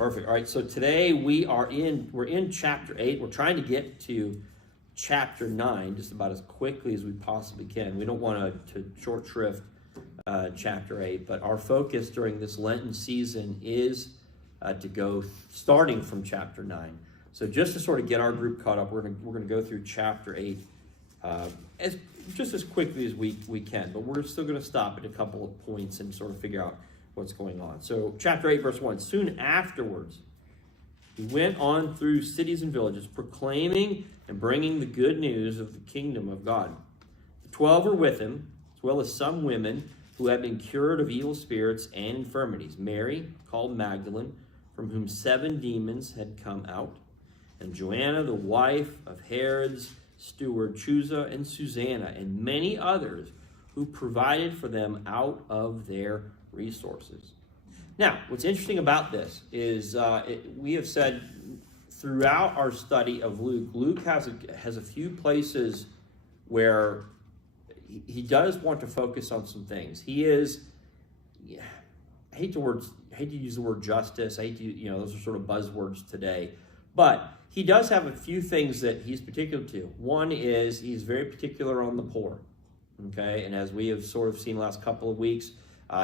Perfect. All right, so today we're in chapter 8. We're trying to get to chapter 9 just about as quickly as we possibly can. We don't want to short shrift chapter 8, but our focus during this Lenten season is to go starting from chapter 9. So just to sort of get our group caught up, we're going to go through chapter 8 as quickly as we can, but we're still going to stop at a couple of points and sort of figure out what's going on. So chapter 8, verse 1, soon afterwards, he went on through cities and villages, proclaiming and bringing the good news of the kingdom of God. The 12 were with him, as well as some women who had been cured of evil spirits and infirmities. Mary, called Magdalene, from whom 7 demons had come out, and Joanna, the wife of Herod's steward, Chuza, and Susanna, and many others who provided for them out of their resources. Now, what's interesting about this is we have said throughout our study of Luke has a few places where he does want to focus on some things. He is, I hate to use the word justice. I hate to, those are sort of buzzwords today, but he does have a few things that he's particular to. One is he's very particular on the poor. Okay, and as we have sort of seen the last couple of weeks,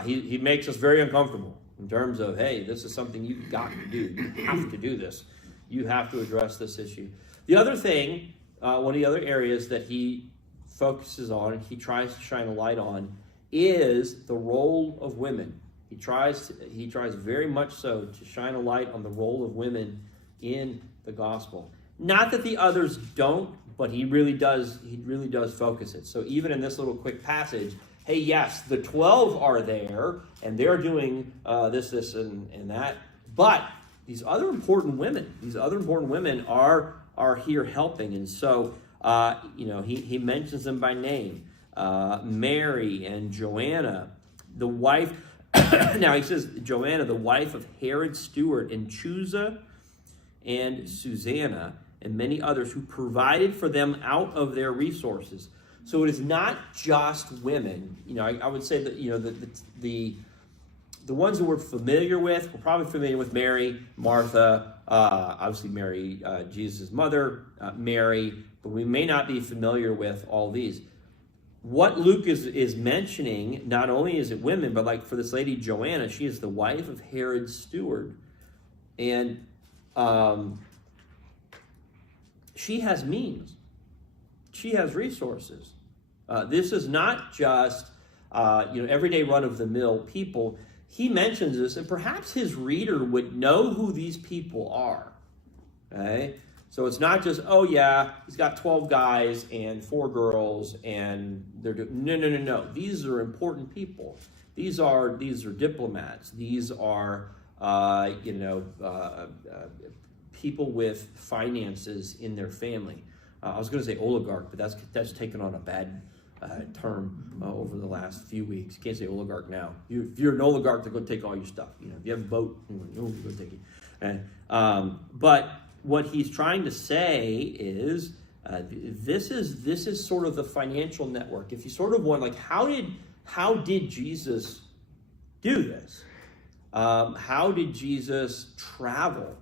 he makes us very uncomfortable in terms of, hey, this is something you've got to do. You have to do this. You have to address this issue. The other thing, one of the other areas that he focuses on and he tries to shine a light on is the role of women. He tries very much so to shine a light on the role of women in the gospel. Not that the others don't, but he really does focus it. So even in this little quick passage, hey, yes, the 12 are there, and they're doing this, and that. But these other important women are here helping. And so, he mentions them by name. Mary and Joanna, the wife. Now he says, Joanna, the wife of Herod's steward, and Chuza and Susanna, and many others who provided for them out of their resources. So it is not just women. I would say that, the ones that we're familiar with, we're probably familiar with Mary, Martha, obviously Mary, Jesus' mother, Mary, but we may not be familiar with all these. What Luke is mentioning, not only is it women, but like for this lady Joanna, she is the wife of Herod's steward. And she has means. She has resources. This is not just, everyday run-of-the-mill people. He mentions this, and perhaps his reader would know who these people are. Okay? So it's not just, oh yeah, he's got 12 guys and 4 girls, and they're no. These are important people. These are diplomats. These are, people with finances in their family. I was going to say oligarch, but that's taken on a bad term over the last few weeks. You can't say oligarch now. If you're an oligarch, they're going to take all your stuff. If you have a boat, they're going to take it. But what he's trying to say is this is sort of the financial network. If you sort of want, like, how did Jesus do this? How did Jesus travel?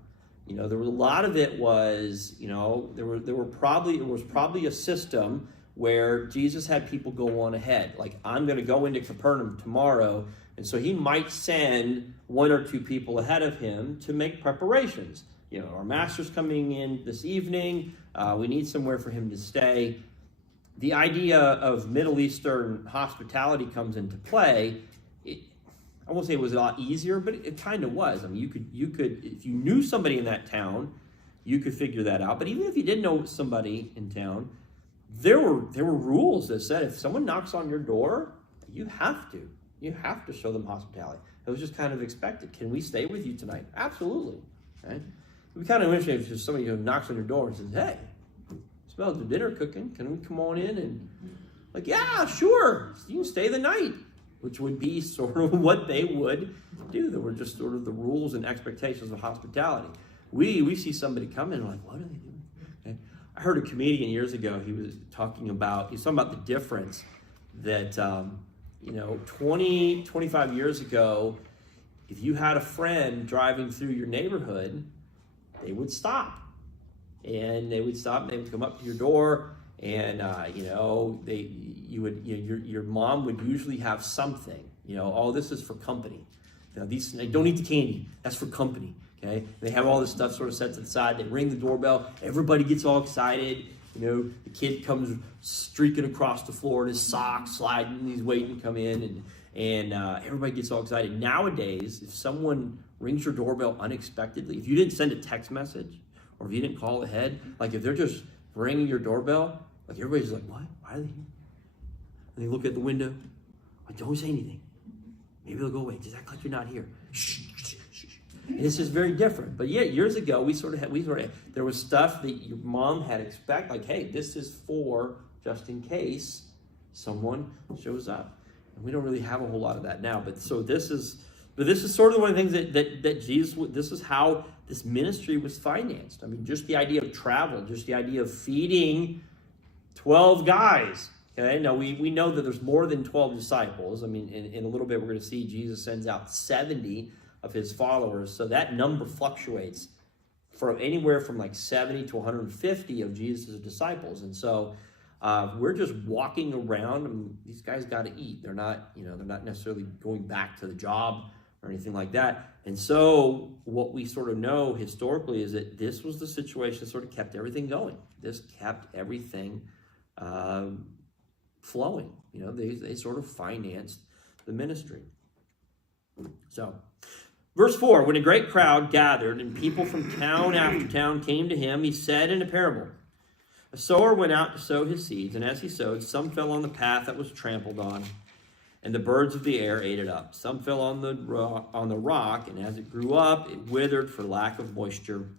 There was a lot of it was, it was probably a system where Jesus had people go on ahead. Like, I'm going to go into Capernaum tomorrow, and so he might send 1 or 2 people ahead of him to make preparations. Our master's coming in this evening. We need somewhere for him to stay. The idea of Middle Eastern hospitality comes into play. I won't say it was a lot easier, but it kind of was. I mean, you could, if you knew somebody in that town, you could figure that out. But even if you didn't know somebody in town, there were rules that said if someone knocks on your door, you have to show them hospitality. It was just kind of expected. Can we stay with you tonight? Absolutely. Right? It'd be kind of interesting if there's somebody who knocks on your door and says, "Hey, smells the dinner cooking. Can we come on in?" And like, yeah, sure, you can stay the night. Which would be sort of what they would do. There were just sort of the rules and expectations of hospitality. We see somebody come in and we're like, what are they doing? Okay. I heard a comedian years ago, he was talking about the difference that, 25 years ago, if you had a friend driving through your neighborhood, they would stop. And they would stop and they would come up to your door, and your mom would usually have something. Oh, this is for company. Don't eat the candy. That's for company. Okay? They have all this stuff sort of set to the side. They ring the doorbell. Everybody gets all excited. The kid comes streaking across the floor in his socks, sliding. He's waiting to come in, and everybody gets all excited. Nowadays, if someone rings your doorbell unexpectedly, if you didn't send a text message or if you didn't call ahead, like if they're just ringing your doorbell, like everybody's like, what? Why are they here? And they look at the window. Like, don't say anything. Maybe they'll go away. Just act like you're not here. Shh, shh, shh. And it's just very different. But yeah, years ago, there was stuff that your mom had expect, like, hey, this is for just in case someone shows up. And we don't really have a whole lot of that now. But this is sort of one of the things that Jesus, this is how this ministry was financed. I mean, just the idea of travel, just the idea of feeding 12 guys. Okay, now we know that there's more than 12 disciples. I mean, in a little bit, we're going to see Jesus sends out 70 of his followers. So that number fluctuates from anywhere from like 70 to 150 of Jesus' disciples. And so we're just walking around, and these guys got to eat. They're not necessarily going back to the job or anything like that. And so what we sort of know historically is that this was the situation that sort of kept everything going. This kept everything flowing. They sort of financed the ministry. So, verse 4, when a great crowd gathered and people from town after town came to him, he said in a parable, a sower went out to sow his seeds, and as he sowed, some fell on the path that was trampled on, and the birds of the air ate it up. Some fell on the rock, and as it grew up, it withered for lack of moisture.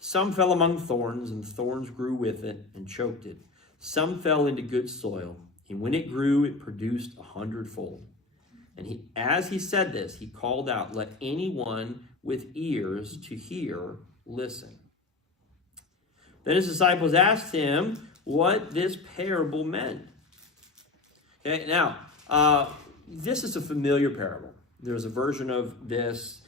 Some fell among thorns, and thorns grew with it and choked it. Some fell into good soil, and when it grew, it produced 100-fold. And as he said this, he called out, let anyone with ears to hear listen. Then his disciples asked him what this parable meant. Okay, now, this is a familiar parable. There's a version of this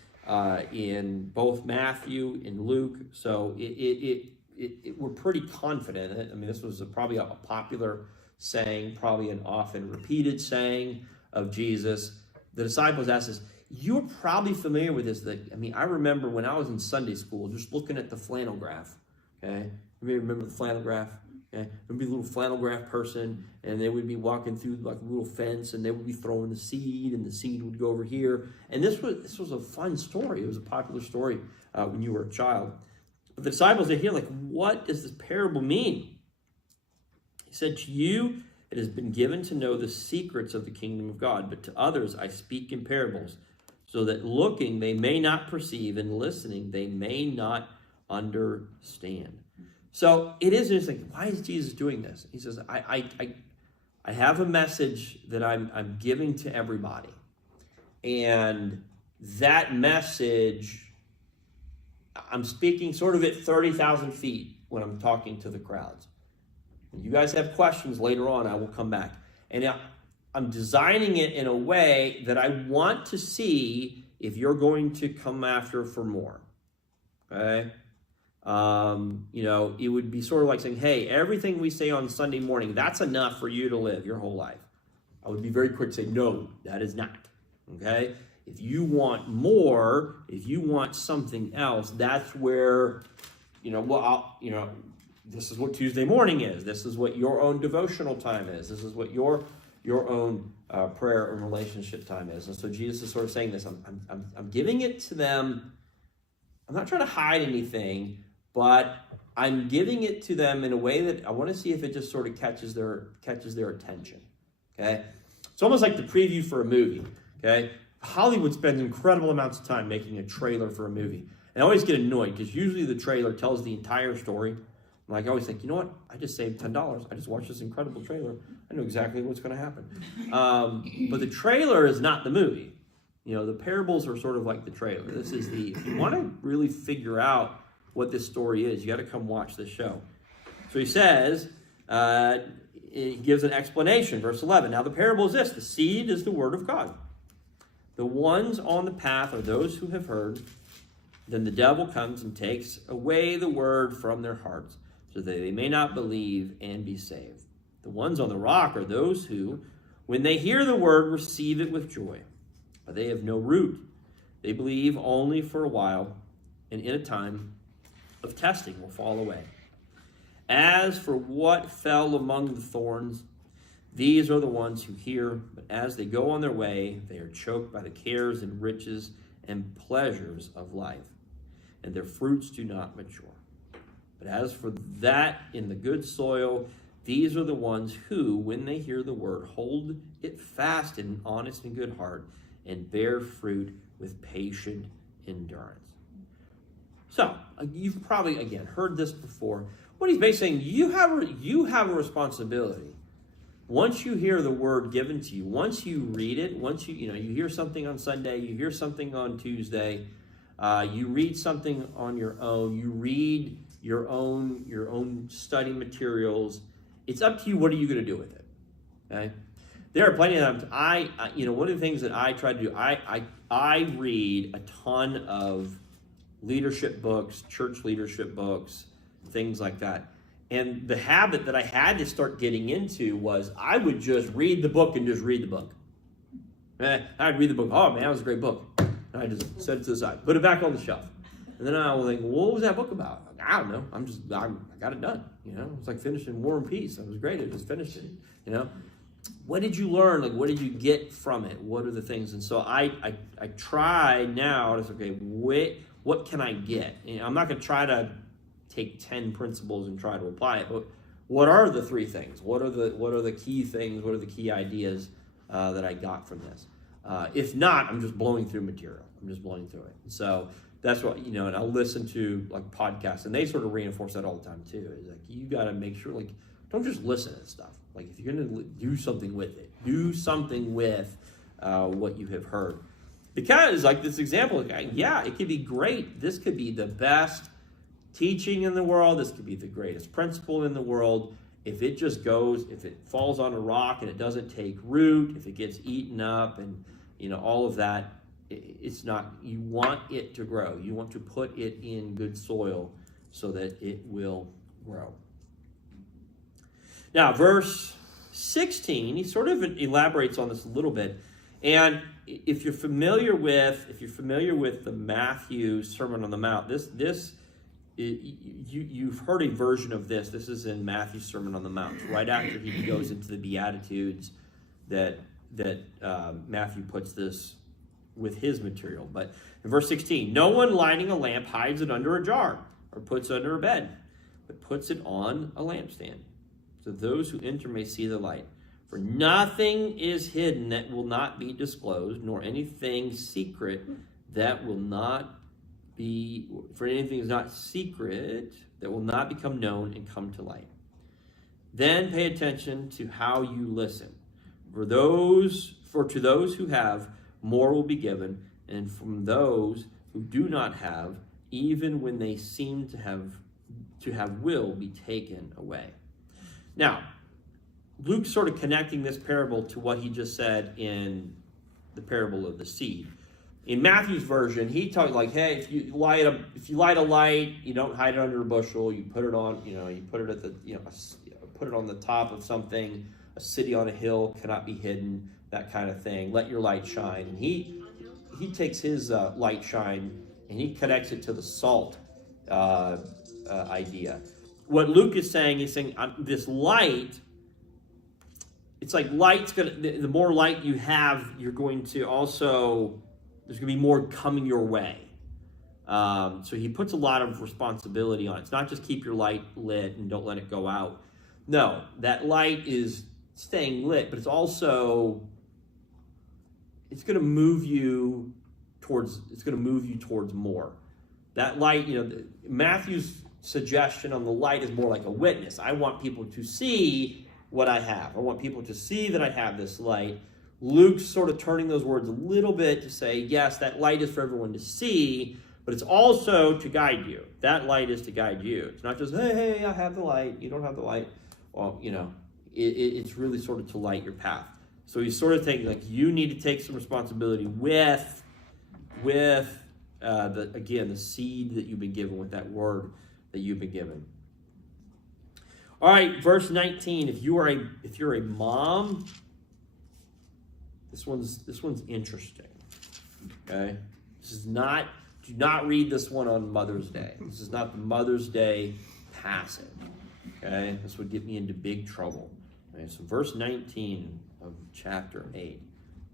in both Matthew and Luke, so we're pretty confident. I mean, this was probably a popular saying, probably an often repeated saying of Jesus. The disciples asked us, you're probably familiar with this. I remember when I was in Sunday school, just looking at the flannel graph. Okay, you remember the flannel graph? Okay, there'd be a little flannel graph person, and they would be walking through like a little fence, and they would be throwing the seed, and the seed would go over here. And this was a fun story. It was a popular story when you were a child. But the disciples are here, like, what does this parable mean? He said, to you it has been given to know the secrets of the kingdom of God, but to others I speak in parables, so that looking they may not perceive, and listening they may not understand. So it is interesting. Why is Jesus doing this? He says, I have a message that I'm giving to everybody. And that message, I'm speaking sort of at 30,000 feet when I'm talking to the crowds. When you guys have questions later on, I will come back. And I'm designing it in a way that I want to see if you're going to come after for more. Okay? It would be sort of like saying, hey, everything we say on Sunday morning, that's enough for you to live your whole life. I would be very quick to say, no, that is not. Okay? If you want more, if you want something else, that's where, this is what Tuesday morning is. This is what your own devotional time is. This is what your own prayer and relationship time is. And so Jesus is sort of saying this. I'm giving it to them. I'm not trying to hide anything, but I'm giving it to them in a way that I want to see if it just sort of catches their attention. Okay, it's almost like the preview for a movie. Okay, Hollywood spends incredible amounts of time making a trailer for a movie, and I always get annoyed because usually the trailer tells the entire story. I always think, you know what? I just saved $10. I just watched this incredible trailer. I know exactly what's going to happen. But the trailer is not the movie. The parables are sort of like the trailer. This is if you want to really figure out what this story is, you got to come watch this show. So he says, he gives an explanation, verse 11. Now the parable is this: the seed is the word of God. The ones on the path are those who have heard. Then the devil comes and takes away the word from their hearts, so that they may not believe and be saved. The ones on the rock are those who, when they hear the word, receive it with joy. But they have no root. They believe only for a while, and in a time of testing will fall away. As for what fell among the thorns, these are the ones who hear, but as they go on their way, they are choked by the cares and riches and pleasures of life, and their fruits do not mature. But as for that in the good soil, these are the ones who, when they hear the word, hold it fast in an honest and good heart, and bear fruit with patient endurance. So, you've probably, again, heard this before. What he's basically saying, you have a responsibility. Once you hear the word given to you, once you read it, once you hear something on Sunday, you hear something on Tuesday, you read something on your own, you read your own study materials, it's up to you. What are you going to do with it? Okay? There are plenty of times, one of the things that I try to do, I read a ton of leadership books, church leadership books, things like that. And the habit that I had to start getting into was I would just read the book and just read the book. I'd read the book. Oh, man, that was a great book. And I just set it to the side, put it back on the shelf. And then I will think, what was that book about? I don't know. I got it done. It's like finishing War and Peace. It was great. I just finished it. What did you learn? Like, what did you get from it? What are the things? And so I try now to say, okay, what can I get? I'm not going to try to take 10 principles and try to apply it, but what are the 3 things? What are the key things? What are the key ideas that I got from this? If not, I'm just blowing through material. I'm just blowing through it. So that's what, and I'll listen to like podcasts, and they sort of reinforce that all the time too. It's like, you got to make sure, like, don't just listen to stuff. Like, if you're going to do something with it, do something with what you have heard. Because, like this example, yeah, it could be great. This could be the best teaching in the world. This could be the greatest principle in the world. If it just goes, if it falls on a rock and it doesn't take root, if it gets eaten up and, all of that, it's not, you want it to grow. You want to put it in good soil so that it will grow. Now, verse 16, he sort of elaborates on this a little bit. And if you're familiar with the Matthew Sermon on the Mount, you've heard a version of this. This is in Matthew's Sermon on the Mount, right after he goes into the Beatitudes that Matthew puts this with his material. But in verse 16, no one lighting a lamp hides it under a jar or puts it under a bed, but puts it on a lampstand, so those who enter may see the light. For nothing is hidden that will not be disclosed, nor anything secret that will not be, for anything is not secret that will not become known and come to light. Then pay attention to how you listen. For to those who have, more will be given, and from those who do not have, even when they seem to have will be taken away. Now, Luke's sort of connecting this parable to what he just said in the parable of the seed. In Matthew's version, he talks like, hey, if you light a light, you don't hide it under a bushel. You put it on, you put it at the, put it on the top of something. A city on a hill cannot be hidden. That kind of thing. Let your light shine. And he takes his light shine and he connects it to the salt idea. What Luke is saying, he's saying this light. It's like light's gonna. The more light you have, you're going to also. There's going to be more coming your way. So he puts a lot of responsibility on it. It's not just keep your light lit and don't let it go out. No, that light is staying lit, but it's also, it's going to move you towards more. That light, Matthew's suggestion on the light is more like a witness. I want people to see what I have. I want people to see that I have this light. Luke's sort of turning those words a little bit to say, yes, that light is for everyone to see, but it's also to guide you. That light is to guide you. It's not just, hey, I have the light. You don't have the light. Well, it's really sort of to light your path. So he's sort of thinking, like, you need to take some responsibility with the seed that you've been given, with that word that you've been given. All right, verse 19. If you're a mom, this one's interesting. Okay, do not read this one on Mother's Day. This is not the Mother's Day passage. Okay, this would get me into big trouble. Okay, so verse 19 of chapter 8.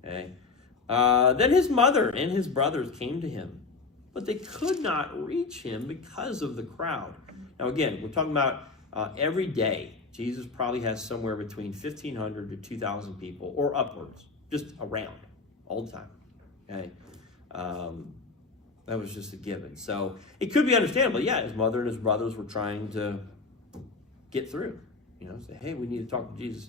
Okay, then his mother and his brothers came to him, but they could not reach him because of the crowd. Now again, we're talking about every day. Jesus probably has somewhere between 1,500 to 2,000 people, or upwards, just around all the time. Okay. That was just a given. So it could be understandable. Yeah, his mother and his brothers were trying to get through. Say, hey, we need to talk to Jesus.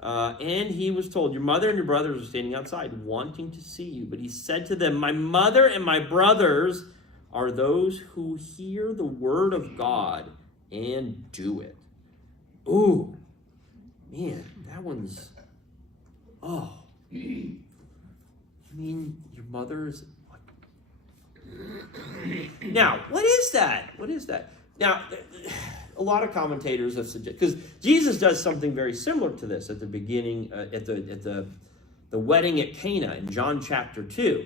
And he was told, your mother and your brothers are standing outside wanting to see you. But he said to them, my mother and my brothers are those who hear the word of God and do it. Ooh, man, that one's, oh. You mean your mother's... Now, what is that? What is that? Now, a lot of commentators have suggested, because Jesus does something very similar to this at the beginning, at the wedding at Cana in John chapter 2.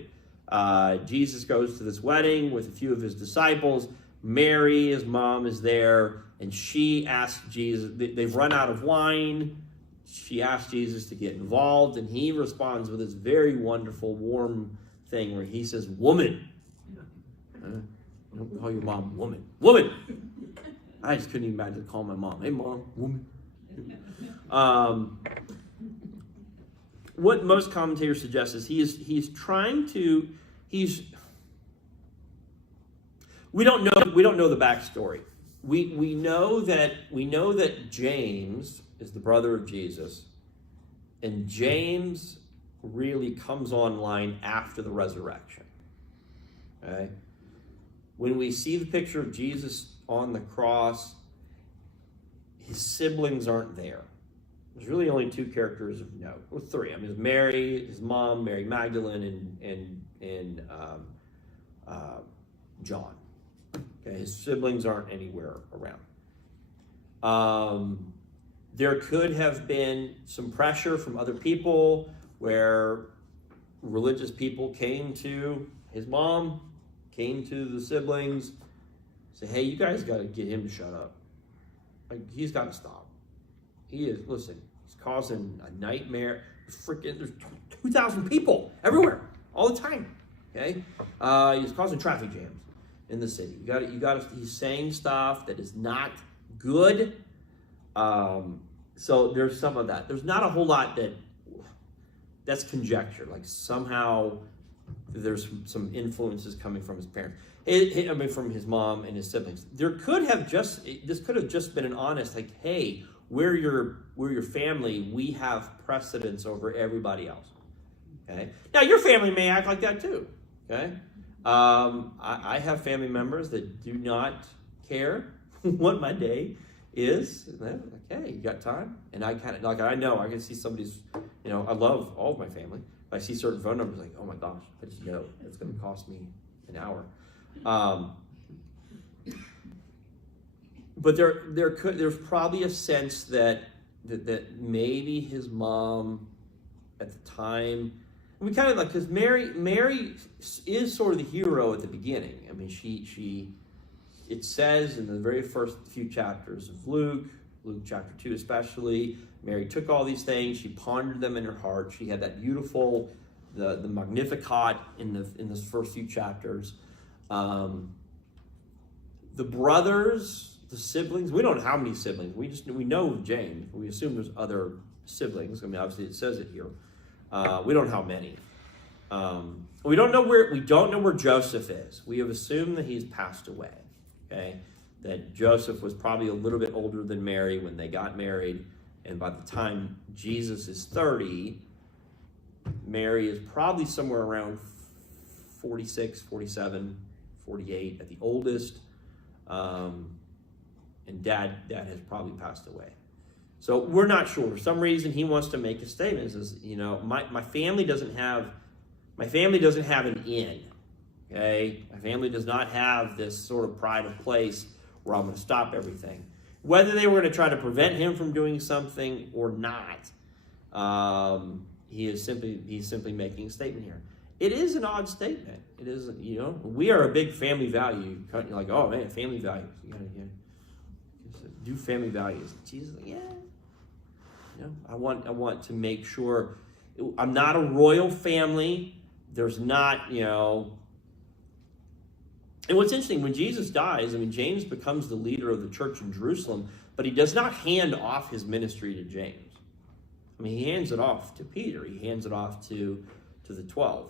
Jesus goes to this wedding with a few of his disciples. Mary, his mom, is there, and she asks Jesus, they've run out of wine. She asks Jesus to get involved, and he responds with this very wonderful, warm thing where he says, woman. Don't call your mom woman. Woman! I just couldn't even imagine calling my mom, hey mom, woman. What most commentators suggest is he's trying to, we don't know the backstory. We know that James is the brother of Jesus, and James really comes online after the resurrection. Okay? When we see the picture of Jesus on the cross, his siblings aren't there. There's really only two characters of note, or three. I mean, there's Mary, his mom, Mary Magdalene, and John. Okay, his siblings aren't anywhere around. There could have been some pressure from other people where religious people came to his mom, came to the siblings, say, hey, you guys got to get him to shut up. Like, he's got to stop. He's causing a nightmare. There's 2,000 people everywhere, all the time. Okay? He's causing traffic jams in the city. He's saying stuff that is not good. So there's some of that. There's not a whole lot that's conjecture. Like somehow there's some influences coming from his parents. From his mom and his siblings. This could have just been an honest, like, hey, we're your family. We have precedence over everybody else. Okay. Now your family may act like that too. Okay. I have family members that do not care what my day is. Okay, you got time? And I kind of I can see somebody's. I love all of my family. If I see certain phone numbers, like, oh my gosh, I just know it's going to cost me an hour. But there's probably a sense that maybe his mom at the time, we kind of like, because Mary is sort of the hero at the beginning. I mean, it says in the very first few chapters of Luke chapter 2 especially, Mary took all these things, she pondered them in her heart. She had that beautiful, the Magnificat in the first few chapters. The brothers, the siblings, we don't know how many siblings. We know James. We assume there's other siblings. I mean, obviously it says it here. We don't know how many. We don't know where Joseph is. We have assumed that he's passed away. Okay, that Joseph was probably a little bit older than Mary when they got married, and by the time Jesus is 30, Mary is probably somewhere around 46, 47, 48 at the oldest, and dad has probably passed away. So we're not sure. For some reason, he wants to make a statement. He says, my family doesn't have an inn. Okay, my family does not have this sort of pride of place where I'm going to stop everything. Whether they were going to try to prevent him from doing something or not, he's simply making a statement here. It is an odd statement. It is, we are a big family value. You're like, oh man, family values. You gotta do family values. Jesus is like, yeah. I want to make sure I'm not a royal family. There's not, And what's interesting, when Jesus dies, James becomes the leader of the church in Jerusalem, but he does not hand off his ministry to James. He hands it off to Peter. He hands it off to the 12.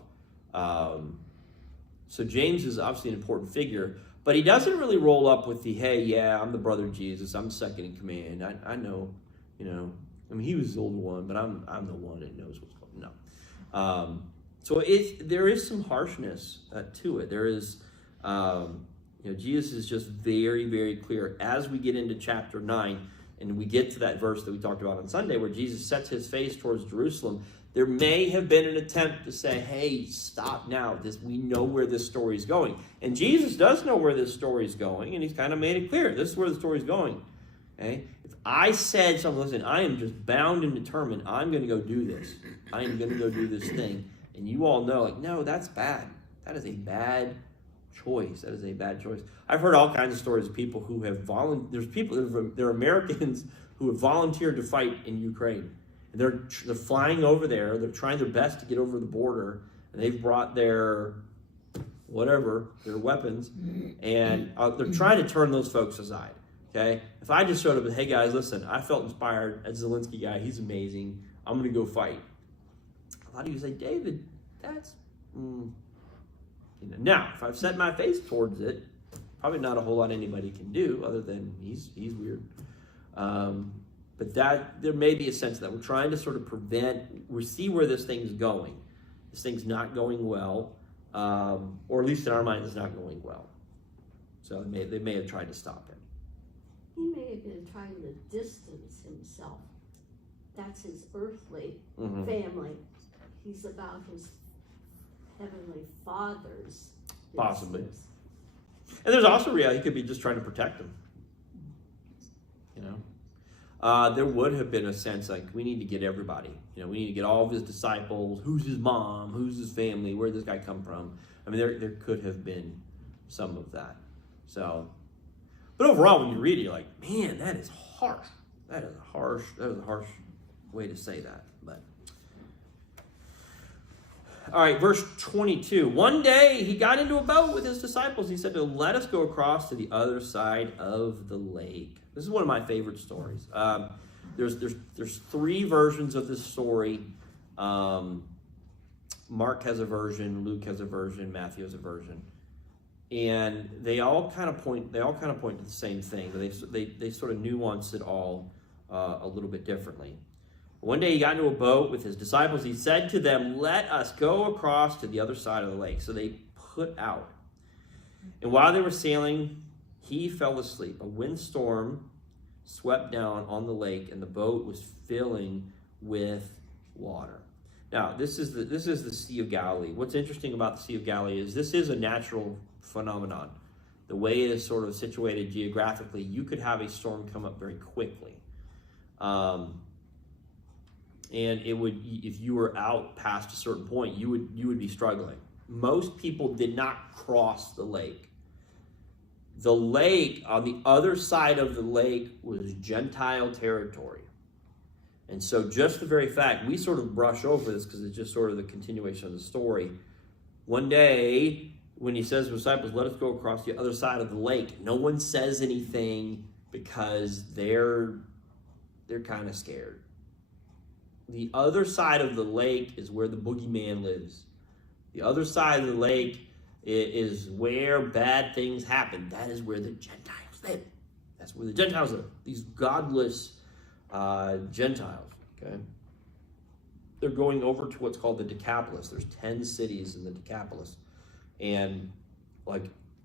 So James is obviously an important figure, but he doesn't really roll up with the, hey, yeah, I'm the brother of Jesus. I'm second in command. I know, he was the older one, but I'm the one that knows what's going on. No. So there is some harshness to it. There is, Jesus is just very, very clear. As we get into chapter 9, and we get to that verse that we talked about on Sunday, where Jesus sets his face towards Jerusalem, there may have been an attempt to say, hey, stop now. We know where this story is going. And Jesus does know where this story is going, and he's kind of made it clear. This is where the story is going. Okay? If I said something, listen, I am just bound and determined. I'm going to go do this. I am going to go do this thing. And you all know, no, that's bad. That is a bad choice. That is a bad choice. I've heard all kinds of stories of people who have there are Americans who have volunteered to fight in Ukraine. And they're flying over there. They're trying their best to get over the border. And they've brought their weapons. And they're trying to turn those folks aside. Okay? If I just showed up and, hey guys, listen, I felt inspired. That Zelensky guy, he's amazing. I'm going to go fight. A lot of you say, David, that's... Now, if I've set my face towards it, probably not a whole lot anybody can do other than he's weird. But there may be a sense that we're trying to sort of we see where this thing's going. This thing's not going well, or at least in our mind, it's not going well. So they may have tried to stop him. He may have been trying to distance himself. That's his earthly family. He's about his Heavenly Father's business. Possibly. And there's also reality, he could be just trying to protect him. There would have been a sense like, we need to get everybody. We need to get all of his disciples. Who's his mom? Who's his family? Where did this guy come from? There could have been some of that. So, but overall, when you read it, you're like, man, that is harsh. That is a harsh way to say that. But all right, verse 22. One day he got into a boat with his disciples. He said, let us go across to the other side of the lake. This is one of my favorite stories. There's three versions of this story. Mark has a version, Luke has a version, Matthew has a version. And they all kind of point to the same thing. They sort of nuance it all a little bit differently. One day he got into a boat with his disciples. He said to them, let us go across to the other side of the lake. So they put out. And while they were sailing, he fell asleep. A windstorm swept down on the lake, and the boat was filling with water. Now, this is the Sea of Galilee. What's interesting about the Sea of Galilee is this is a natural phenomenon. The way it is sort of situated geographically, you could have a storm come up very quickly. And it would, if you were out past a certain point, you would be struggling. Most people did not cross the lake. The lake, on the other side of the lake, was Gentile territory. And so just the very fact, we sort of brush over this because it's just sort of the continuation of the story. One day, when he says to his disciples, let us go across the other side of the lake, no one says anything because they're kind of scared. The other side of the lake is where the boogeyman lives. The other side of the lake is where bad things happen. That is where the Gentiles live. That's where the Gentiles live. These godless Gentiles. Okay, they're going over to what's called the Decapolis. There's 10 cities in the Decapolis, and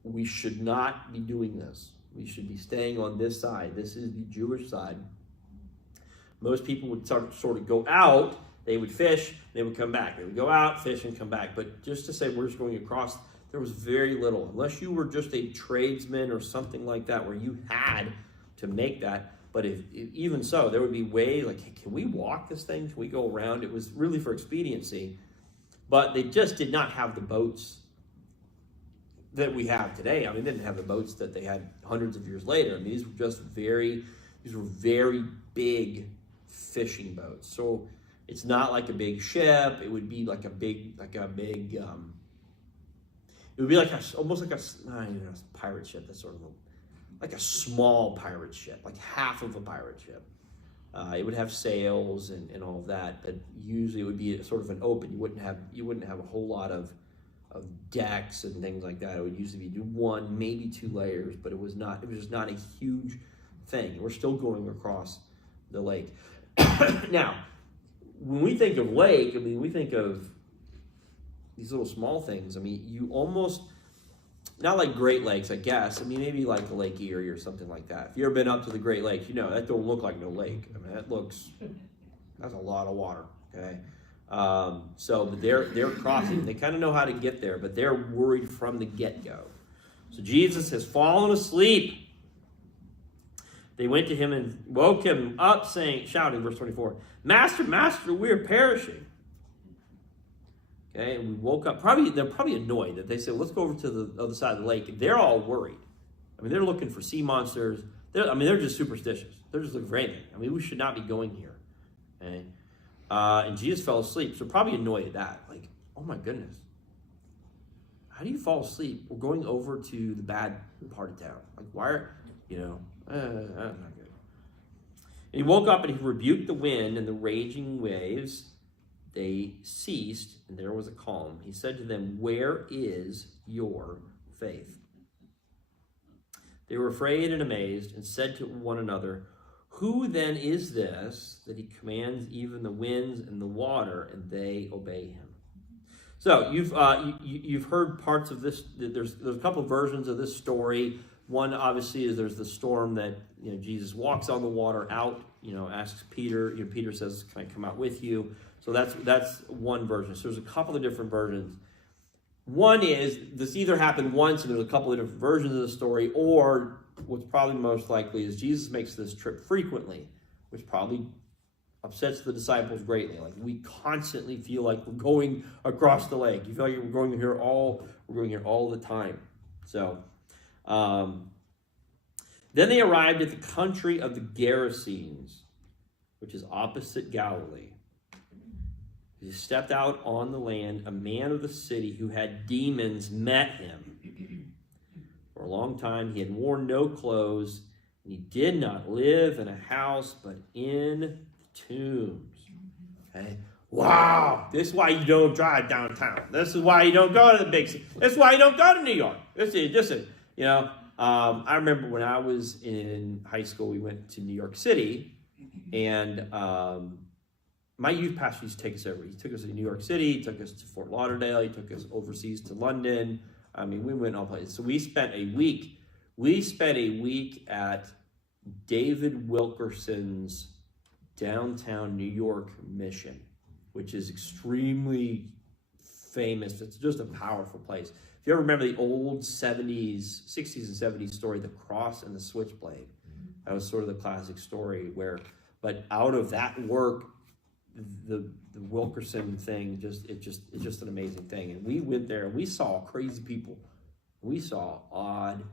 we should not be doing this. We should be staying on this side. This is the Jewish side. Most people would sort of go out, they would fish, they would come back. They would go out, fish, and come back. But just to say we're just going across, there was very little. Unless you were just a tradesman or something like that where you had to make that. But if even so, there would be ways like, hey, can we walk this thing? Can we go around? It was really for expediency. But they just did not have the boats that we have today. I mean, they didn't have the boats that they had hundreds of years later. I mean, these were very big fishing boats. So it's not like a big ship. It would be like a big, it would be like almost like a pirate ship. That's sort of like a small pirate ship, like half of a pirate ship. It would have sails and all of that, but usually it would be sort of an open. You wouldn't have a whole lot of decks and things like that. It would usually be one, maybe two layers, but it was just not a huge thing. We're still going across the lake. Now, when we think of lake, I mean, we think of these little small things. I mean, you almost, not like Great Lakes, I guess. I mean, maybe like the Lake Erie or something like that. If you've ever been up to the Great Lakes, you know, that don't look like no lake. I mean, that's a lot of water, okay? But they're crossing. They kind of know how to get there, but they're worried from the get-go. So Jesus has fallen asleep. They went to him and woke him up, shouting, verse 24, Master, Master, we are perishing. Okay, and we woke up. They're probably annoyed that they said, let's go over to the other side of the lake. And they're all worried. I mean, they're looking for sea monsters. They're just superstitious. They're just looking for anything. I mean, we should not be going here. Okay? And Jesus fell asleep. So probably annoyed at that. Like, oh my goodness. How do you fall asleep? We're going over to the bad part of town. Like, why are, that's not good. And he woke up and he rebuked the wind and the raging waves. They ceased, and there was a calm. He said to them, where is your faith? They were afraid and amazed and said to one another, who then is this that he commands even the winds and the water, and they obey him? So you've heard parts of this. There's a couple of versions of this story. One obviously is there's the storm that Jesus walks on the water out. Asks Peter. Peter says, "Can I come out with you?" So that's one version. So there's a couple of different versions. One is this either happened once and there's a couple of different versions of the story, or what's probably most likely is Jesus makes this trip frequently, which probably upsets the disciples greatly. Like, we constantly feel like we're going across the lake. You feel like we're going here all the time. So then they arrived at the country of the Gerasenes, which is opposite Galilee. He stepped out on the land. A man of the city who had demons met him. For a long time he had worn no clothes, and he did not live in a house, but in the tombs. Okay? Wow! This is why you don't drive downtown. This is why you don't go to the big city. This is why you don't go to New York. I remember when I was in high school, we went to New York City, and my youth pastor used to take us over. He took us to New York City, he took us to Fort Lauderdale, he took us overseas to London. I mean, we went all places. So we spent a week at David Wilkerson's downtown New York mission, which is extremely famous. It's just a powerful place. If you ever remember the old 60s and 70s story, The Cross and the Switchblade, that was sort of the classic story but out of that work, the Wilkerson thing, it's just an amazing thing. And we went there and we saw crazy people. We saw odd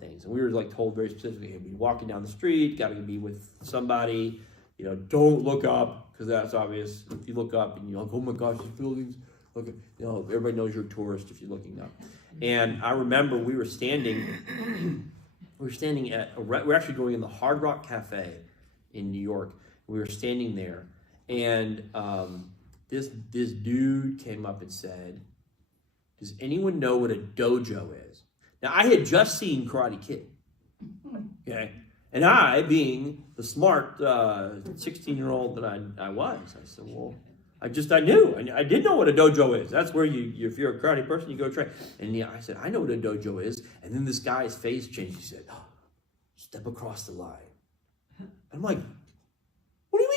things. And we were told very specifically, hey, we're walking down the street, got to be with somebody, don't look up, because that's obvious. If you look up and you're like, oh my gosh, these buildings, look at, everybody knows you're a tourist if you're looking up. And I remember we were standing we're actually going in the Hard Rock Cafe in New York. We were standing there, and this dude came up and said, does anyone know what a dojo is? Now, I had just seen Karate Kid, okay? And I, being the smart 16-year-old that I was, I said, well, I knew. I did know what a dojo is. That's where if you're a karate person, you go train. And I said, I know what a dojo is. And then this guy's face changed. He said, step across the line. I'm like, what do you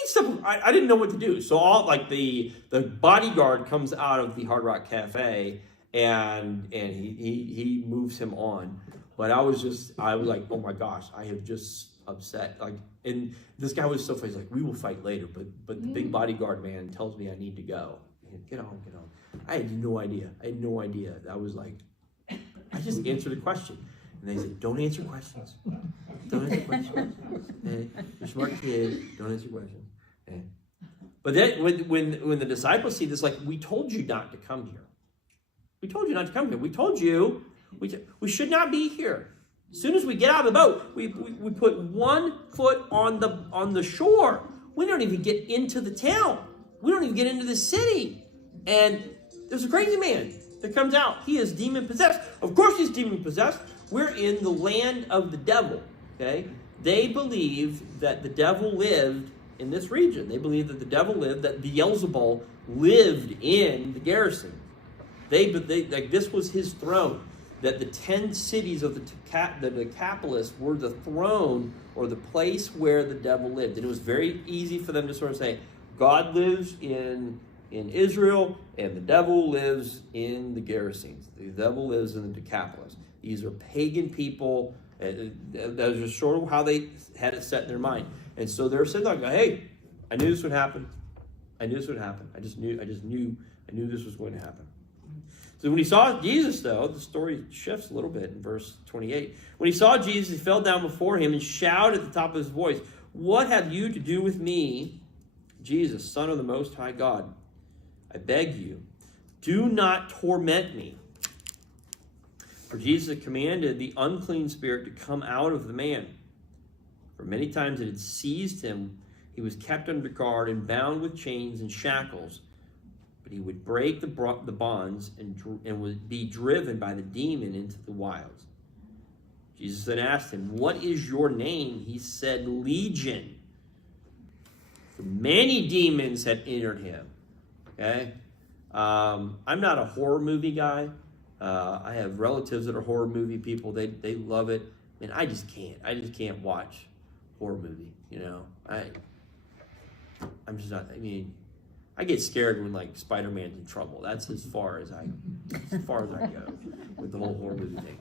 I didn't know what to do. So all like the bodyguard comes out of the Hard Rock Cafe and he moves him on. But I was like, oh my gosh, I have just upset. Like, and this guy was so funny. He's like, we will fight later, but the big bodyguard man tells me I need to go. Get on. I had no idea. I was like, I just answered a question. And they said, don't answer questions. Don't answer questions. Hey, you're a smart kid. Don't answer questions. Hey. But then when the disciples see this, like, we told you not to come here. We told you not to come here. We told you we should not be here. As soon as we get out of the boat, we put 1 foot on the shore. We don't even get into the town. We don't even get into the city. And there's a crazy man that comes out. He is demon-possessed. Of course he's demon-possessed. We're in the land of the devil, okay? They believe that the devil lived in this region. They believe that the devil lived, that Beelzebul lived in the garrison. They like this was his throne, that the 10 cities of the Decapolis were the throne or the place where the devil lived. And it was very easy for them to sort of say, God lives in Israel, and the devil lives in the garrisons. The devil lives in the Decapolis. These are pagan people. That was just sort of how they had it set in their mind. And so they're sitting there going, hey, I knew this would happen. I knew this was going to happen. So when he saw Jesus, though, the story shifts a little bit in verse 28. When he saw Jesus, he fell down before him and shouted at the top of his voice, what have you to do with me, Jesus, Son of the Most High God? I beg you, do not torment me. For Jesus had commanded the unclean spirit to come out of the man. For many times it had seized him. He was kept under guard and bound with chains and shackles. But he would break the bonds and would be driven by the demon into the wilds. Jesus then asked him, what is your name? He said, Legion. For many demons had entered him. Okay? I'm not a horror movie guy. I have relatives that are horror movie people. They love it. And I just can't watch horror movie, you know. I'm just not, I mean, I get scared when like Spider-Man's in trouble. That's as far as I go with the whole horror movie thing.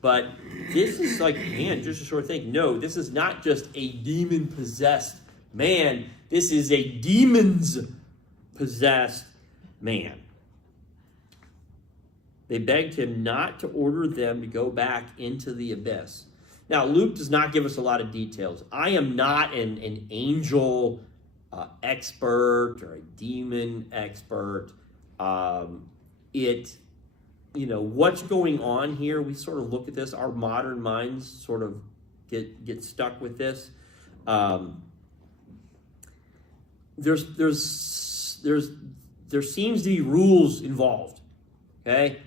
But this is like, man, just a short thing. No, this is not just a demon-possessed man. This is a demons-possessed man. They begged him not to order them to go back into the abyss. Now, Luke does not give us a lot of details. I am not an angel expert or a demon expert. What's going on here, we sort of look at this. Our modern minds sort of get stuck with this. There seems to be rules involved. Okay?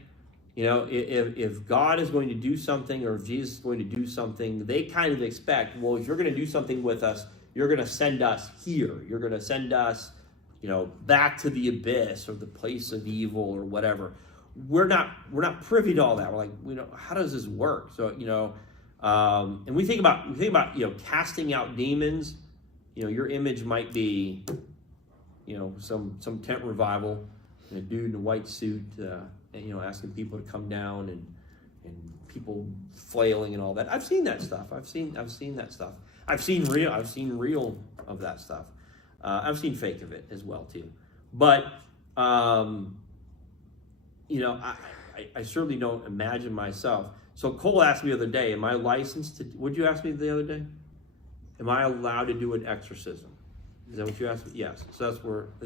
You know, if God is going to do something or if Jesus is going to do something, they kind of expect, well, if you're going to do something with us, you're going to send us here. You're going to send us, back to the abyss or the place of evil or whatever. We're not privy to all that. We're like, how does this work? So, and we think about, casting out demons. Your image might be, some tent revival, and a dude in a white suit, asking people to come down and people flailing and all that. I've seen that stuff. I've seen that stuff. I've seen real of that stuff. I've seen fake of it as well too. But I certainly don't imagine myself. So Cole asked me the other day, am I licensed to, what'd you ask me the other day? Am I allowed to do an exorcism? Is that what you asked me? Yes. So that's where I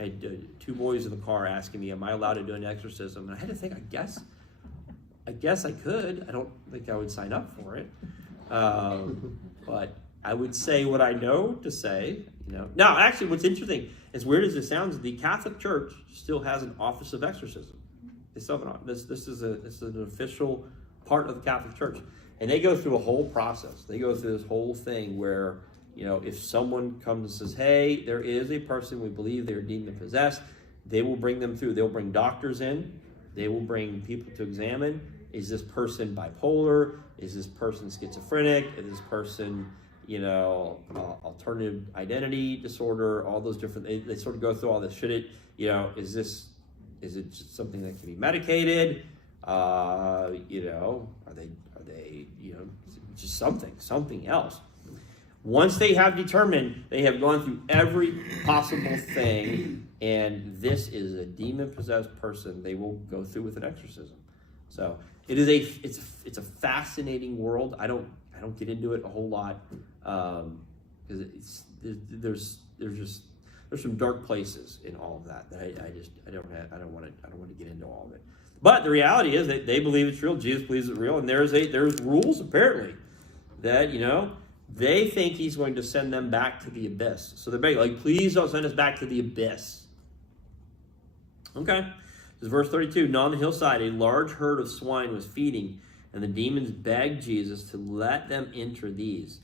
had 2 boys in the car asking me, am I allowed to do an exorcism? And I had to think, I guess I could. I don't think I would sign up for it. But I would say what I know to say, Now, actually, what's interesting, as weird as it sounds, the Catholic Church still has an office of exorcism. They still have this is an official part of the Catholic Church. And they go through a whole process. They go through this whole thing where, if someone comes and says, hey, there is a person we believe they're demon-possessed, they will bring them through. They'll bring doctors in. They will bring people to examine. Is this person bipolar? Is this person schizophrenic? Is this person, alternative identity disorder, all those different, they sort of go through all this. Should it, is it just something that can be medicated? Are they, just something else. Once they have determined, they have gone through every possible thing, and this is a demon-possessed person, they will go through with an exorcism. So it's a fascinating world. I don't get into it a whole lot because there's some dark places in all of that I don't want to get into all of it. But the reality is that they believe it's real. Jesus believes it's real, and there's rules apparently that they think he's going to send them back to the abyss. So they're begging, please don't send us back to the abyss. Okay. This is verse 32. Now on the hillside, a large herd of swine was feeding, and the demons begged Jesus to let them enter these.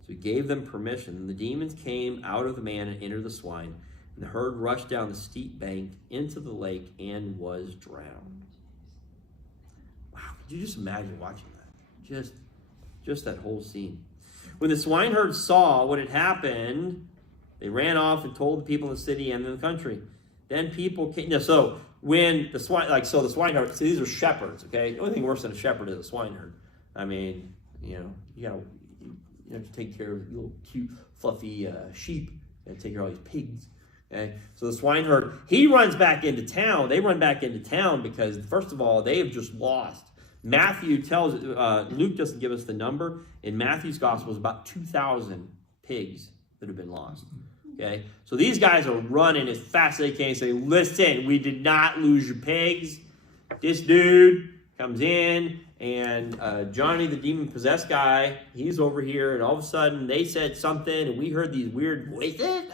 So he gave them permission, and the demons came out of the man and entered the swine, and the herd rushed down the steep bank into the lake and was drowned. Wow, could you just imagine watching that? Just that whole scene. When the swineherd saw what had happened, they ran off and told the people in the city and in the country. Then people came. So when the swineherd, so these are shepherds, okay? The only thing worse than a shepherd is a swineherd. I mean, you have to take care of little cute, fluffy sheep and take care of all these pigs. Okay? So the swineherd, he runs back into town. They run back into town because, first of all, they have just lost. Matthew tells, Luke doesn't give us the number. In Matthew's gospel, it's about 2,000 pigs that have been lost. Okay, so these guys are running as fast as they can and say, listen, we did not lose your pigs. This dude comes in, and Johnny, the demon-possessed guy, he's over here, and all of a sudden they said something, and we heard these weird voices,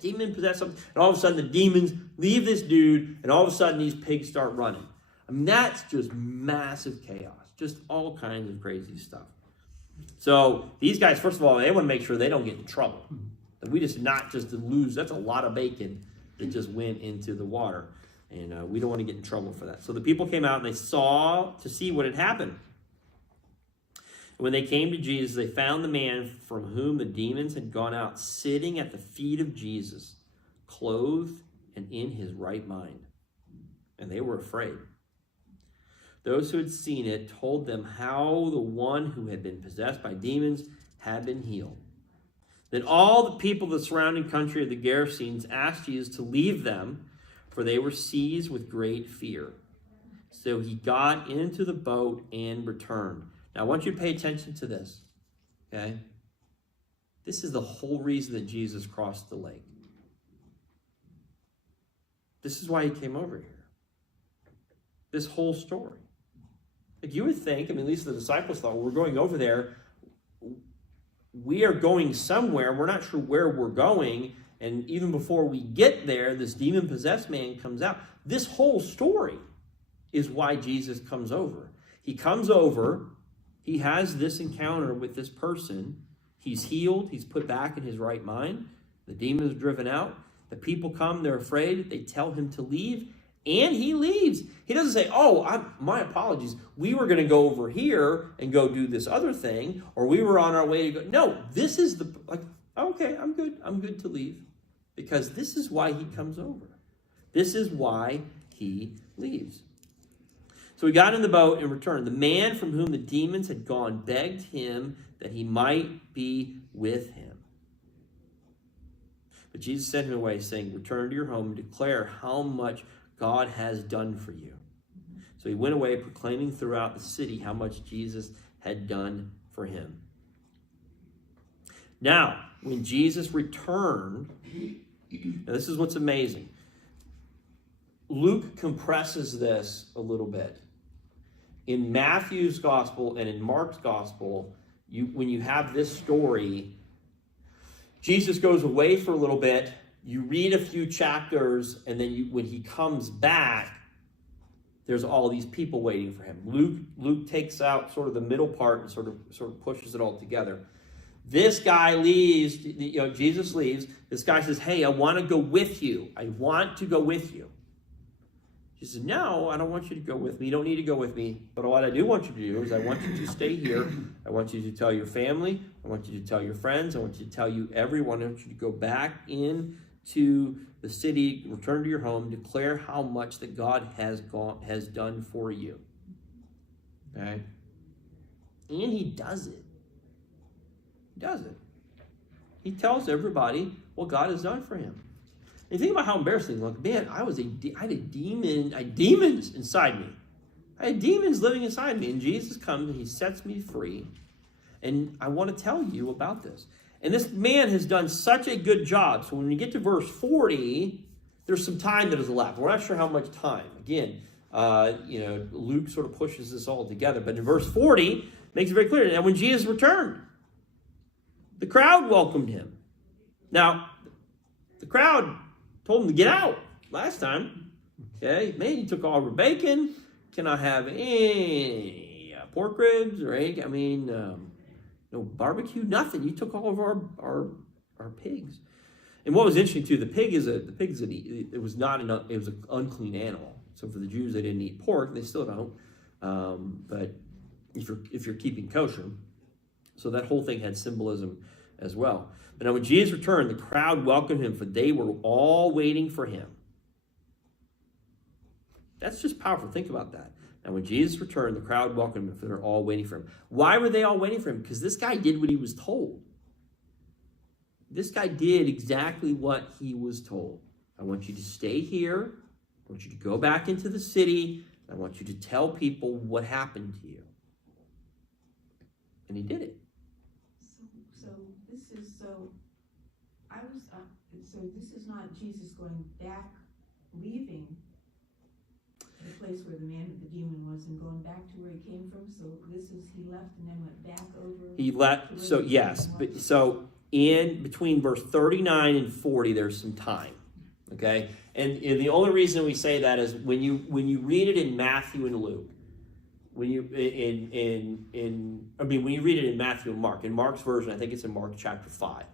demon-possessed something, and all of a sudden the demons leave this dude, and all of a sudden these pigs start running. I mean, that's just massive chaos, just all kinds of crazy stuff. So these guys, first of all, they want to make sure they don't get in trouble. That we just not just to lose, that's a lot of bacon that just went into the water. And we don't want to get in trouble for that. So the people came out and they saw to see what had happened. And when they came to Jesus, they found the man from whom the demons had gone out sitting at the feet of Jesus, clothed and in his right mind. And they were afraid. Those who had seen it told them how the one who had been possessed by demons had been healed. Then all the people of the surrounding country of the Gerasenes asked Jesus to leave them, for they were seized with great fear. So he got into the boat and returned. Now I want you to pay attention to this, okay? This is the whole reason that Jesus crossed the lake. This is why he came over here. This whole story. Like you would think, at least the disciples thought, well, we're going over there. We are going somewhere. We're not sure where we're going. And even before we get there, this demon-possessed man comes out. This whole story is why Jesus comes over. He comes over. He has this encounter with this person. He's healed. He's put back in his right mind. The demon is driven out. The people come. They're afraid. They tell him to leave. And he leaves. He doesn't say, my apologies. We were going to go over here and go do this other thing. Or we were on our way to go. No, this is okay, I'm good. I'm good to leave. Because this is why he comes over. This is why he leaves. So he got in the boat and returned. The man from whom the demons had gone begged him that he might be with him. But Jesus sent him away, saying, return to your home and declare how much God has done for you. So he went away proclaiming throughout the city how much Jesus had done for him. Now, when Jesus returned, now this is what's amazing. Luke compresses this a little bit. In Matthew's gospel and in Mark's gospel, when you have this story, Jesus goes away for a little bit. You read a few chapters, and then when he comes back, there's all these people waiting for him. Luke takes out sort of the middle part and sort of pushes it all together. This guy leaves, Jesus leaves. This guy says, hey, I want to go with you. I want to go with you. She says, no, I don't want you to go with me. You don't need to go with me. But what I do want you to do is I want you to stay here. I want you to tell your family. I want you to tell your friends. I want you to tell everyone. I want you to go back into the city, return to your home, declare how much that God has done for you. Okay? And he does it. He does it. He tells everybody what God has done for him. And think about how embarrassing. Like, man, I had demons inside me. I had demons living inside me. And Jesus comes and he sets me free. And I want to tell you about this. And this man has done such a good job. So when you get to verse 40, there's some time that has elapsed. We're not sure how much time. Again, Luke sort of pushes this all together. But in verse 40, makes it very clear. And when Jesus returned, the crowd welcomed him. Now, the crowd told him to get out last time. Okay, man, you took all of our bacon. Can I have any pork ribs or egg? I mean, no barbecue, nothing. You took all of our pigs. And what was interesting too, the pig is it was an unclean animal. So for the Jews, they didn't eat pork. They still don't. But if you're keeping kosher, so that whole thing had symbolism as well. But now when Jesus returned, the crowd welcomed him, for they were all waiting for him. That's just powerful. Think about that. Now when Jesus returned, the crowd welcomed him, for they're all waiting for him. Why were they all waiting for him? Because this guy did what he was told. This guy did exactly what he was told. I want you to stay here. I want you to go back into the city. I want you to tell people what happened to you. And he did it. So this is not Jesus going back, leaving the place where the man with the demon was and going back to where he came from. So this is he left and then went back over. He left. So yes, but so in between verse 39 and 40, there's some time. Okay, and the only reason we say that is when you read it in Matthew and Luke. When you when you read it in Matthew and Mark. In Mark's version, I think it's in Mark chapter 5.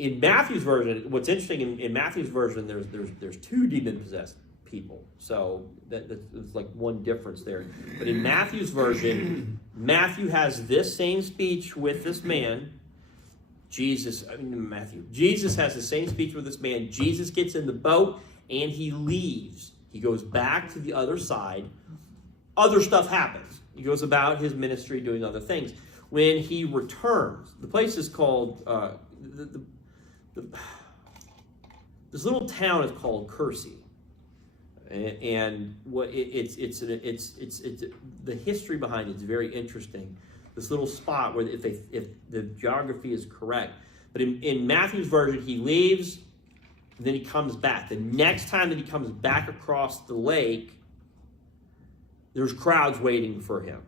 In Matthew's version, what's interesting in Matthew's version, there's two demon-possessed people. So that's like one difference there. But in Matthew's version, Matthew has this same speech with this man. Jesus has the same speech with this man. Jesus gets in the boat and he leaves. He goes back to the other side. Other stuff happens. He goes about his ministry doing other things. When he returns, the place is called this little town is called Cursey, and what it's the history behind it is very interesting. This little spot where if the geography is correct, but in Matthew's version he leaves. Then he comes back. The next time that he comes back across the lake, there's crowds waiting for him.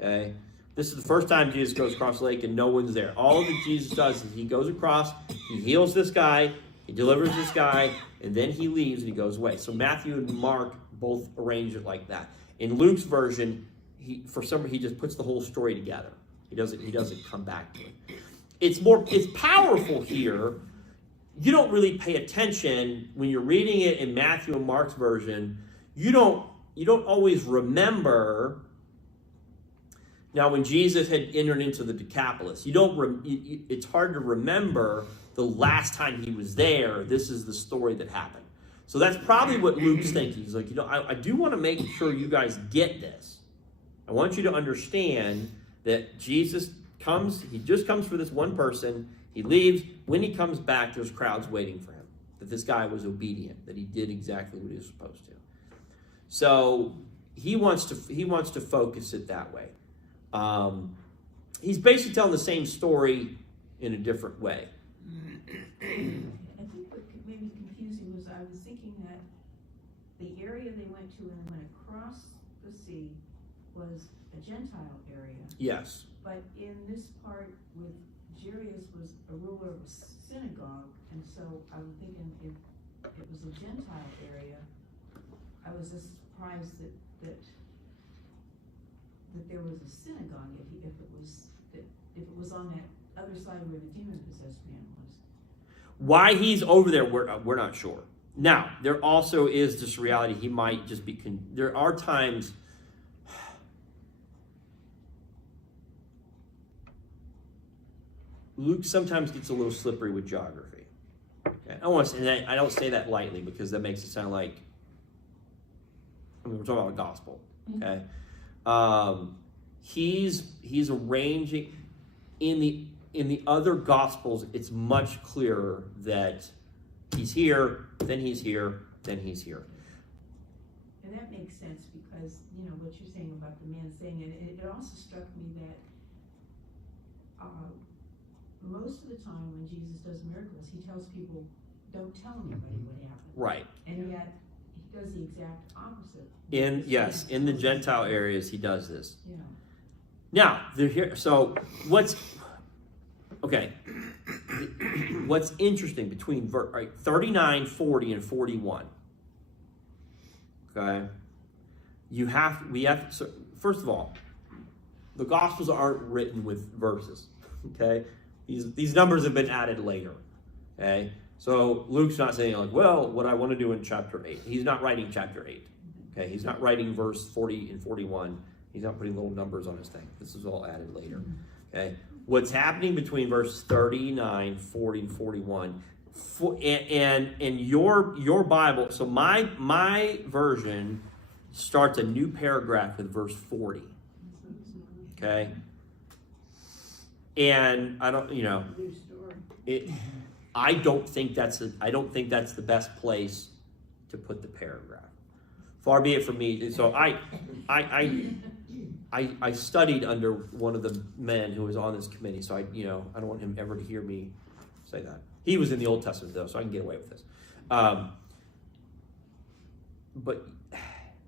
Okay? This is the first time Jesus goes across the lake and no one's there. All that Jesus does is he goes across, he heals this guy, he delivers this guy, and then he leaves and he goes away. So Matthew and Mark both arrange it like that. In Luke's version, he just puts the whole story together. He doesn't come back to it. It's powerful here. You don't really pay attention when you're reading it in Matthew and Mark's version. You don't always remember. Now, when Jesus had entered into the Decapolis, it's hard to remember the last time he was there. This is the story that happened. So that's probably what Luke's thinking. He's like, I do want to make sure you guys get this. I want you to understand that Jesus comes. He just comes for this one person. He leaves. When he comes back, there's crowds waiting for him. That this guy was obedient. That he did exactly what he was supposed to. So he wants to focus it that way. He's basically telling the same story in a different way. I think what made me confusing was I was thinking that the area they went to and went across the sea was a Gentile area. Yes. But in this part with Jairus was a ruler of a synagogue, and so I'm thinking if it was a Gentile area, I was just surprised that there was a synagogue if it was on that other side where the demon-possessed man was. Why he's over there, we're not sure. Now, there also is this reality he might just be, there are times Luke sometimes gets a little slippery with geography. Okay? I don't say that lightly because that makes it sound like, I mean, we're talking about a gospel. Okay, he's arranging in the other gospels. It's much clearer that he's here, then he's here, then he's here. And that makes sense because, what you're saying about the man saying it, it also struck me that most of the time when Jesus does miracles, he tells people, don't tell anybody what happened. Right. And yet, he does the exact opposite. In the Gentile areas, he does this. Yeah. Now, they're here. So what's interesting between 39, 40, and 41? Okay, so first of all, the Gospels aren't written with verses. Okay, these numbers have been added later. Okay, so Luke's not saying like, well, what I want to do in chapter 8. He's not writing chapter 8. Okay, he's not writing verse 40 and 41. He's not putting little numbers on his thing. This is all added later. Okay, what's happening between verse 39, 40, and 41, and your Bible. So my version starts a new paragraph with verse 40. Okay, and I don't, I don't think that's the best place to put the paragraph. Far be it from me. So I studied under one of the men who was on this committee, so I don't want him ever to hear me say that. He was in the Old Testament though, so I can get away with this. But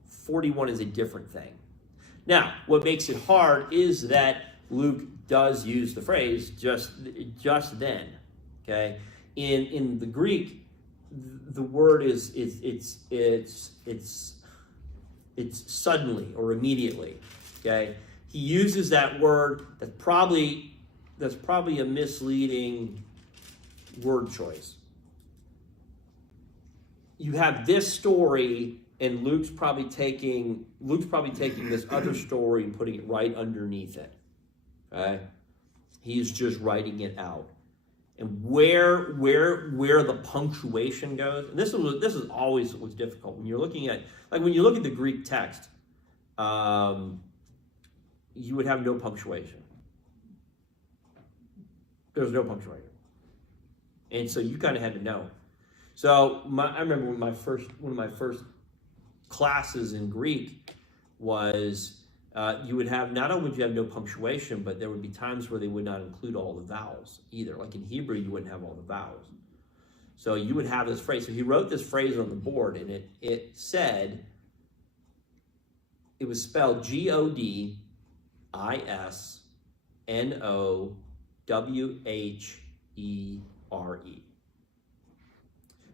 41 is a different thing. Now, what makes it hard is that Luke does use the phrase just then. Okay, in the Greek, the word is it's suddenly or immediately. Okay, he uses that word. That's probably a misleading word choice. You have this story, and Luke's probably taking this other story and putting it right underneath it. Okay, he's just writing it out. And where the punctuation goes, and this is always what's difficult when you're looking at, like when you look at the Greek text, you would have no punctuation. There's no punctuation, and so you kind of had to know. So I remember one of my first classes in Greek was you would have, not only would you have no punctuation, but there would be times where they would not include all the vowels either. Like in Hebrew, you wouldn't have all the vowels. So you would have this phrase. So he wrote this phrase on the board, and it said, it was spelled Godisnowhere.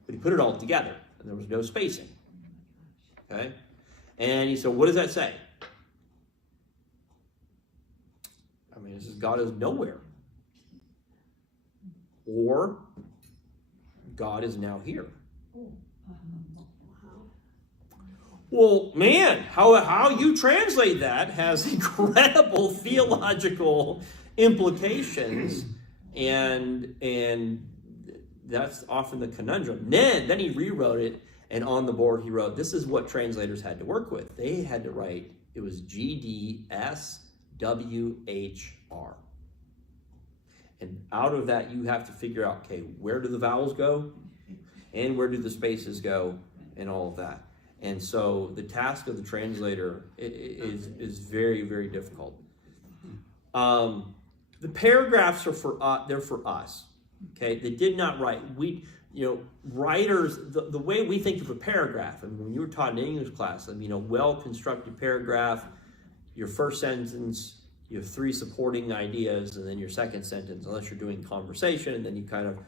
But he put it all together, and there was no spacing. Okay? And he said, what does that say? I mean, it says God is nowhere. Or God is now here. Well, man, how you translate that has incredible theological implications, and that's often the conundrum. Then he rewrote it, and on the board he wrote, this is what translators had to work with. They had to write, it was GDSWHR. And out of that, you have to figure out, okay, where do the vowels go? And where do the spaces go? And all of that. And so the task of the translator is very, very difficult. The paragraphs are they're for us. Okay, they did not write. Writers, the way we think of a paragraph, I mean, when you were taught in English class, well-constructed paragraph, your first sentence, you have 3 supporting ideas, and then your second sentence, unless you're doing conversation, and then you kind of,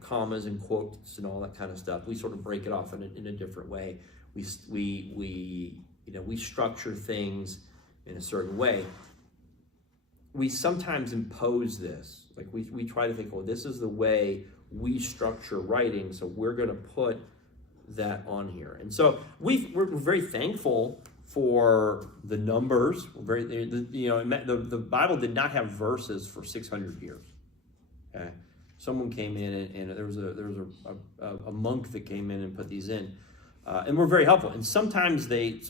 commas and quotes and all that kind of stuff. We sort of break it off in a different way. We structure things in a certain way. We sometimes impose this. Like we try to think, this is the way we structure writing, so we're going to put that on here. And so we're very thankful for the numbers. We're very, the Bible did not have verses for 600 years. Okay, someone came in and there was a monk that came in and put these in, and we're very helpful. And sometimes they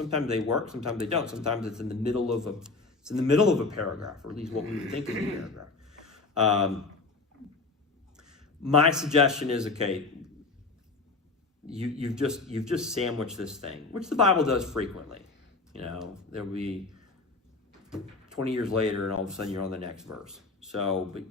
work, sometimes they don't. Sometimes it's in the middle of a paragraph, or at least what we would think is a paragraph. My suggestion is, okay, you've just sandwiched this thing, which the Bible does frequently. There'll be 20 years later, and all of a sudden you're on the next verse. So, but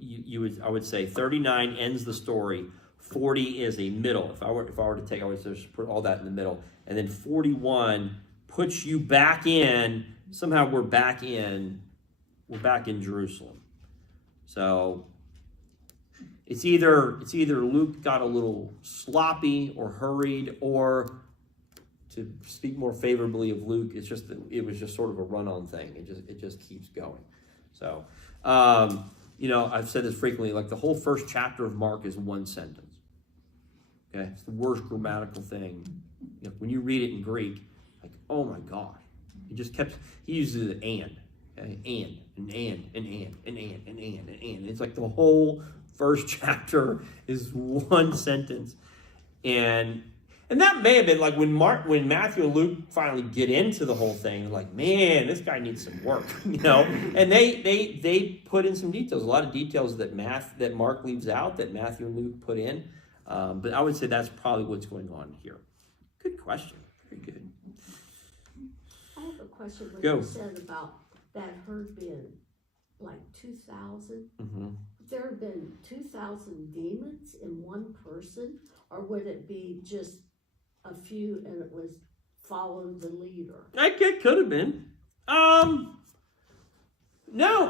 I would say 39 ends the story. 40 is a middle. If I were to take, I would just put all that in the middle, and then 41 puts you back in. Somehow we're back in Jerusalem. So it's either Luke got a little sloppy or hurried, or, to speak more favorably of Luke, it was just sort of a run-on thing. It just keeps going. So, I've said this frequently. Like, the whole first chapter of Mark is one sentence. Okay, it's the worst grammatical thing. When you read it in Greek, like, oh my gosh, he uses an and. Okay? And. It's like the whole first chapter is one sentence. And that may have been like when Matthew and Luke finally get into the whole thing, like, man, this guy needs some work, And they put in some details, a lot of details that Mark leaves out that Matthew and Luke put in. But I would say that's probably what's going on here. Good question. Very good. I have a question. When Go. You said about that herd being like 2,000. Mm-hmm. There have been 2,000 demons in one person, or would it be just a few and it was follow the leader? It could have been. No,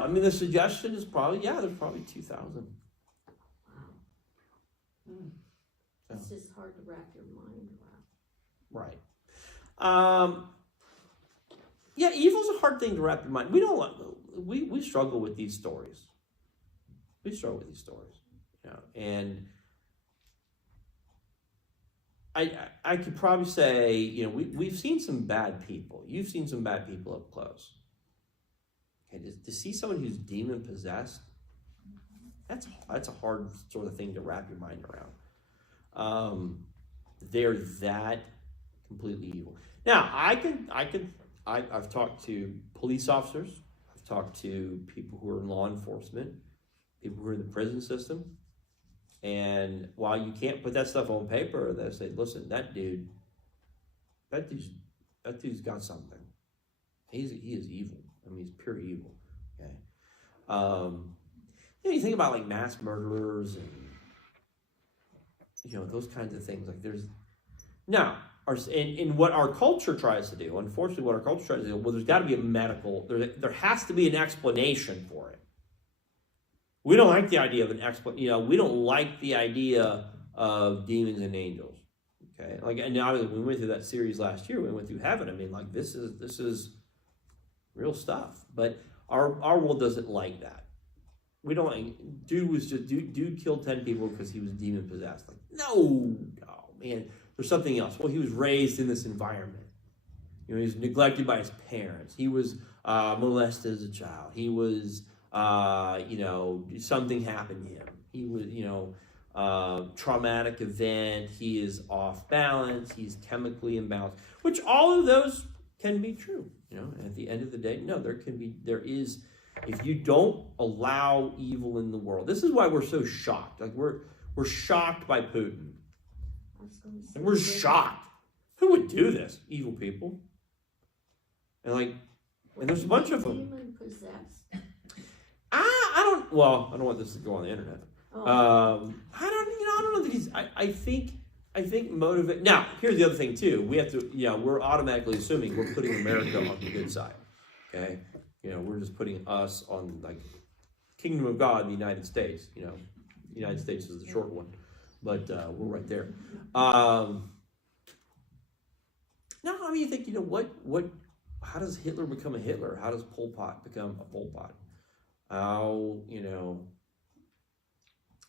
I mean, the suggestion is probably, there's probably 2,000. Wow. It's just hard to wrap your mind around. Right. Evil's a hard thing to wrap your mind. We struggle with these stories. And I could probably say, we've seen some bad people. You've seen some bad people up close. Okay, to see someone who's demon possessed, that's a hard sort of thing to wrap your mind around. They're that completely evil. Now, I've talked to police officers. I've talked to people who are in law enforcement, people who are in the prison system. And while you can't put that stuff on paper, they say, listen, that dude's got something. He is evil. I mean, he's pure evil. Okay. You think about like mass murderers and those kinds of things. Like in what our culture tries to do, unfortunately, well, there's got to be there has to be an explanation for it. We don't like the idea of an explanation. We don't like the idea of demons and angels. Okay, and now we went through that series last year. We went through heaven. I mean, like, this is real stuff. But our world doesn't like that. We don't like. Dude killed 10 people because he was demon possessed. Like, no, man. There's something else. Well, he was raised in this environment. He was neglected by his parents. He was molested as a child. He was. Something happened to him. He was, traumatic event. He is off balance. He's chemically imbalanced, which all of those can be true. And at the end of the day, no, there is, if you don't allow evil in the world, this is why we're so shocked. Like, we're shocked by Putin. And we're shocked. Who would do this? Evil people. And there's a bunch of them. Demon possessed. I don't want this to go on the internet. I don't know that he's. I think motivate. Now, here's the other thing too. We have to. We're automatically assuming we're putting America on the good side. Okay. We're just putting us on, like, Kingdom of God, the United States. The United States is the short one, but we're right there. No, I mean, you think, what? How does Hitler become a Hitler? How does Pol Pot become a Pol Pot? How,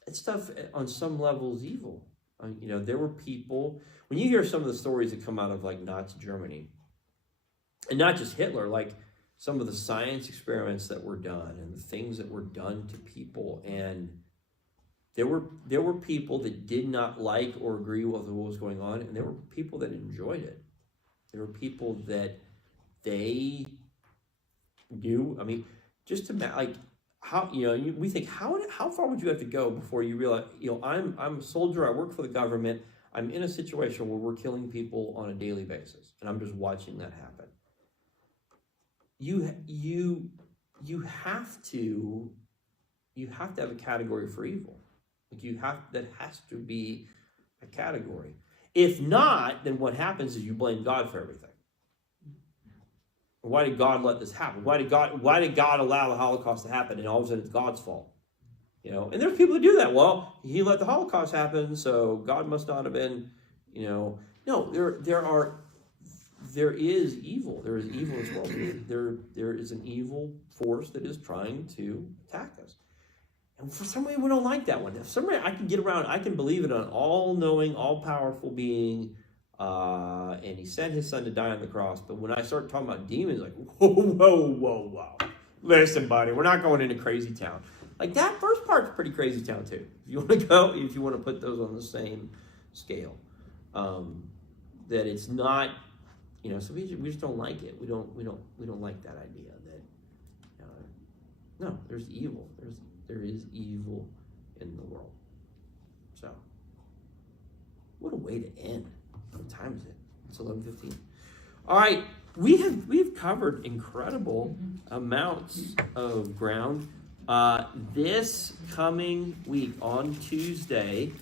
it's stuff on some levels evil. There were people, when you hear some of the stories that come out of like Nazi Germany, and not just Hitler, like some of the science experiments that were done and the things that were done to people, and there were people that did not like or agree with what was going on, and there were people that enjoyed it. There were people that they knew. I mean, just to like how we think how far would you have to go before you realize I'm a soldier. I work for the government. I'm in a situation where we're killing people on a daily basis, and I'm just watching that happen. You have to have a category for evil. That has to be a category. If not, then what happens is you blame God for everything. Why did God let this happen? Why did God allow the Holocaust to happen? And all of a sudden it's God's fault. And there's people who do that. Well, he let the Holocaust happen, so God must not have been, No, there is evil. There is evil as well. There is an evil force that is trying to attack us. And for some reason, we don't like that one. For some reason, I can get around, I can believe in an all-knowing, all-powerful being, and he sent his son to die on the cross. But when I start talking about demons, like, whoa. Listen, buddy, we're not going into crazy town. Like, that first part's pretty crazy town, too. If you want to put those on the same scale. That it's not, so we just don't like it. We don't like that idea that, no, there's evil. There is evil in the world. So, what a way to end. What time is it? It's 11:15. All right, we've covered incredible amounts of ground. This coming week on Tuesday,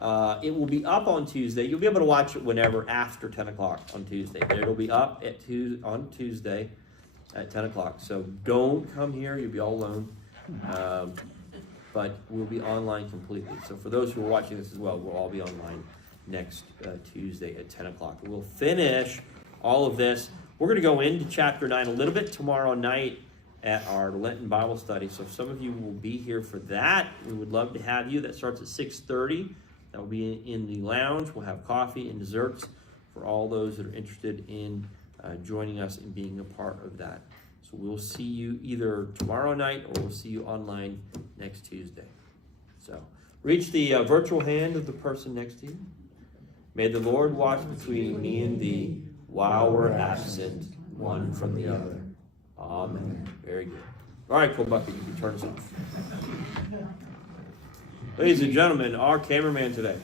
it will be up on Tuesday. You'll be able to watch it whenever after 10 o'clock on Tuesday. It'll be up on Tuesday at 10 o'clock. So don't come here. You'll be all alone. But we'll be online completely. So for those who are watching this as well, we'll all be online next Tuesday at 10 o'clock. We'll finish all of this. We're going to go into chapter 9 a little bit tomorrow night at our Lenten Bible study. So if some of you will be here for that, we would love to have you. That starts at 6:30. That will be in the lounge. We'll have coffee and desserts for all those that are interested in joining us and being a part of that. So we'll see you either tomorrow night or we'll see you online next Tuesday. So reach the virtual hand of the person next to you. May the Lord watch between me and thee while we're absent one from the other. Amen. Very good. All right, Cole Bucket, you can turn us off. Ladies and gentlemen, our cameraman today.